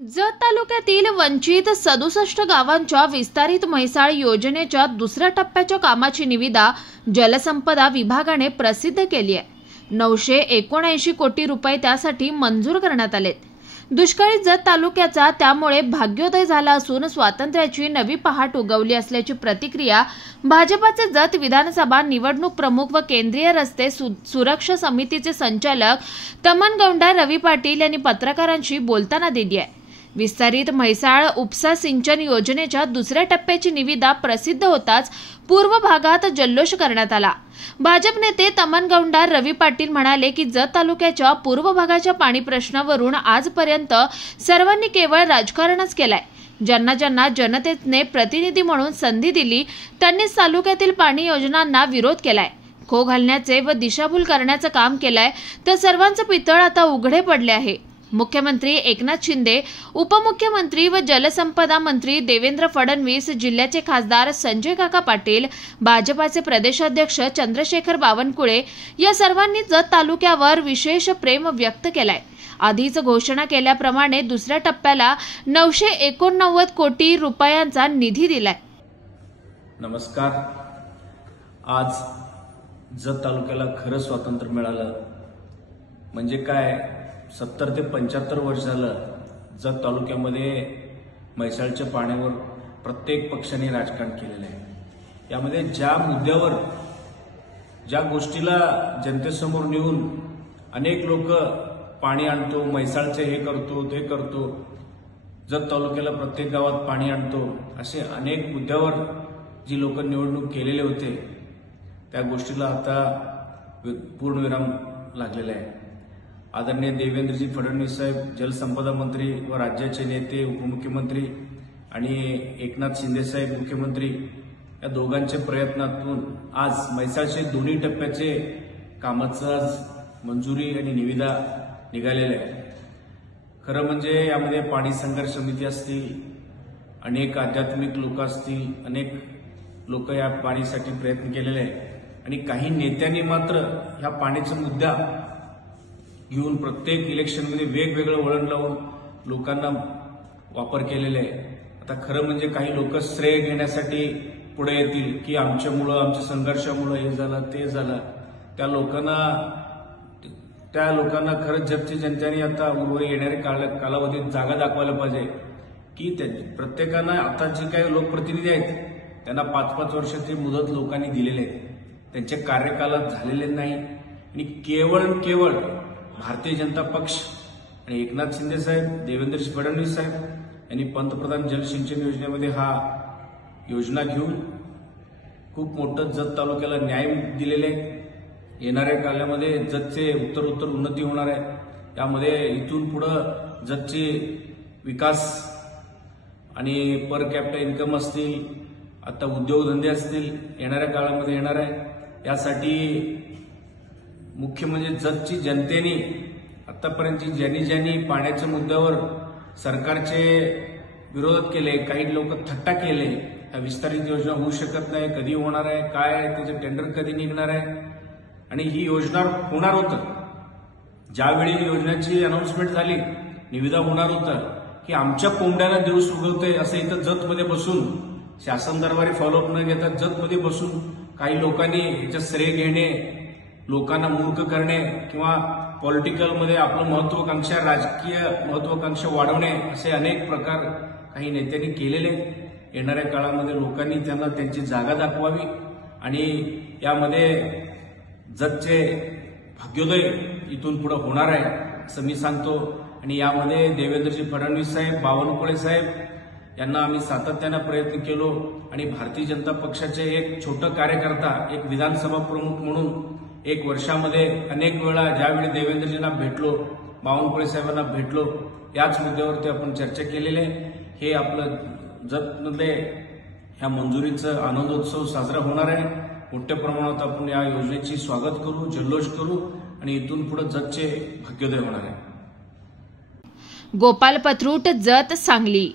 जत तालुक्यातील वंचित 67 गावांच्या विस्तारित म्हैसाळ योजनेच्या दुसऱ्या टप्प्याच्या कामाची निविदा जलसंपदा विभागाने प्रसिद्ध केली आहे। 979 कोटी रुपये त्यासाठी मंजूर करण्यात आलेत। दुष्काळी जत तालुक्याचा त्यामुळे भाग्योदय झाला असून स्वातंत्र्याची नवी पहाट उगवली असल्याची प्रतिक्रिया भाजपाचे जत विधानसभा निवडणूक प्रमुख व केंद्रीय रस्ते सुरक्षा समितीचे संचालक तमनगौंडा रवी पाटील यांनी पत्रकारांशी बोलताना दिली आहे। विस्तारित म्हैसाळ उपसा सिंचन योजनेच्या दुसऱ्या टप्प्याची निविदा प्रसिद्ध होताच पूर्व भागात जल्लोष करण्यात आला। भाजप नेते तमनगौंडा रवी पाटील म्हणाले की जत तालुक्याच्या पूर्व भागाच्या पाणी प्रश्नावरून आजपर्यंत सर्वांनी केवळ राजकारणच केलाय। ज्यांना ज्यांना जनतेने प्रतिनिधी म्हणून संधी दिली त्यांनीच तालुक्यातील पाणी योजनांना विरोध केलाय, खो घालण्याचे व दिशाभूल करण्याचं काम केलंय। तर सर्वांचं पितळ आता उघडे पडले आहे। मुख्यमंत्री एकनाथ शिंदे, उपमुख्यमंत्री व जलसंपदा मंत्री देवेंद्र फडणवीस, जिल्ह्याचे खासदार संजय काका पाटील, भाजपाचे प्रदेशाध्यक्ष चंद्रशेखर बावनकुळे या सर्वांनी जत तालुक्यावर विशेष प्रेम व्यक्त केलाय। आधीच घोषणा केल्याप्रमाणे दुसऱ्या टप्प्याला 989 कोटी रुपयांचा निधी दिलाय। नमस्कार। आज जत तालुक्याला खरं स्वातंत्र्य मिळालं म्हणजे काय, 70 ते 75 वर्ष झालं जत तालुक्यामध्ये म्हैसाळच्या पाण्यावर प्रत्येक पक्षाने राजकारण केलेलं आहे। यामध्ये ज्या मुद्द्यावर ज्या गोष्टीला जनतेसमोर नेऊन अनेक लोक पाणी आणतो, म्हैसाळचे हे करतो ते करतो, जत तालुक्याला प्रत्येक गावात पाणी आणतो, असे अनेक मुद्द्यावर जी लोक निवडणूक केलेले होते त्या गोष्टीला आता पूर्णविराम लागलेला आहे। आदरणीय देवेंद्रजी फडणवीस साहेब जलसंपदा मंत्री व राज्याचे नेते उपमुख्यमंत्री आणि एकनाथ शिंदे साहेब मुख्यमंत्री या दोघांच्या प्रयत्नातून आज म्हैसाळचे दोन्ही टप्प्याचे कामाचं आज मंजुरी आणि निविदा निघालेल्या आहे। खरं म्हणजे यामध्ये पाणी संघर्ष समिती असतील, अनेक आध्यात्मिक लोक असतील, अनेक लोक या पाणीसाठी प्रयत्न केलेले आहे आणि काही नेत्यांनी मात्र ह्या पाण्याचा मुद्दा घेऊन प्रत्येक इलेक्शनमध्ये वेगवेगळं वळण लावून लोकांना वापर केलेले आहे। आता खरं म्हणजे काही लोक श्रेय घेण्यासाठी पुढे येतील की आमच्यामुळं, आमच्या संघर्षामुळं हे झालं ते झालं। त्या लोकांना खरंच जगची जनतेने आता उर्वरित येणाऱ्या कालावधीत जागा दाखवायला पाहिजे की प्रत्येकानं आता जे काही लोकप्रतिनिधी आहेत त्यांना 5-5 वर्षाची मुदत लोकांनी दिलेली आहे, त्यांचे कार्यकालात झालेले नाही आणि केवळ भारतीय जनता पक्ष आणि एकनाथ शिंदे साहेब, देवेंद्र फडणवीस साहेब यांनी पंतप्रधान जलसिंचन योजनेमध्ये हा योजना घेऊन खूप मोठं जत तालुक्याला न्याय दिलेले आहे। येणाऱ्या काळामध्ये जतचे उत्तर उन्नती होणार आहे। त्यामध्ये इथून पुढे जतचे विकास आणि पर कॅपिटा इन्कम असतील, आता उद्योगधंदे असतील, येणाऱ्या काळामध्ये येणार आहे। यासाठी मुख्य म्हणजे जतची जनतेने आतापर्यंत ज्यांनी पाण्याच्या मुद्द्यावर सरकारचे विरोध केले, काही लोक थट्टा केले, विस्तारित योजना होऊ शकत नाही, कधी होणार आहे, काय आहे, त्याचे टेंडर कधी निघणार आहे आणि ही योजना होणार होतं। ज्यावेळी योजनेची अनाउन्समेंट झाली, निविदा होणार होतं की आमच्या कोंबड्याला दिवस उगवते असं इथं जतमध्ये बसून शासन दरबारी फॉलोअप न घेता जतमध्ये बसून काही लोकांनी याचं श्रेय घेणे, लोकांना मूर्ख करणे किंवा पॉलिटिकलमध्ये आपलं महत्वाकांक्षा, राजकीय महत्वाकांक्षा वाढवणे असे अनेक प्रकार काही नेत्यांनी केलेले। येणाऱ्या काळामध्ये लोकांनी त्यांना त्यांची जागा दाखवावी आणि यामध्ये जतचे भाग्योदय इथून पुढे होणार आहे असं मी सांगतो। आणि यामध्ये देवेंद्रजी फडणवीस साहेब, बावनकुळे साहेब यांना आम्ही सातत्यानं प्रयत्न केलो आणि भारतीय जनता पक्षाचे एक छोटं कार्यकर्ता, एक विधानसभा प्रमुख म्हणून 1 वर्षामध्ये अनेक वेळा ज्यावेळी देवेंद्रजींना भेटलो, बावनकुळे साहेबांना भेटलो, याच मुद्द्यावरती आपण चर्चा केलेली आहे। हे आपलं जतमध्ये ह्या मंजुरीचं आनंदोत्सव साजरा होणार आहे। मोठ्या प्रमाणात आपण या योजनेची स्वागत करू, जल्लोष करू आणि इथून पुढे जतचे भाग्योदय होणार आहे। गोपाल पत्रूट, जत, सांगली।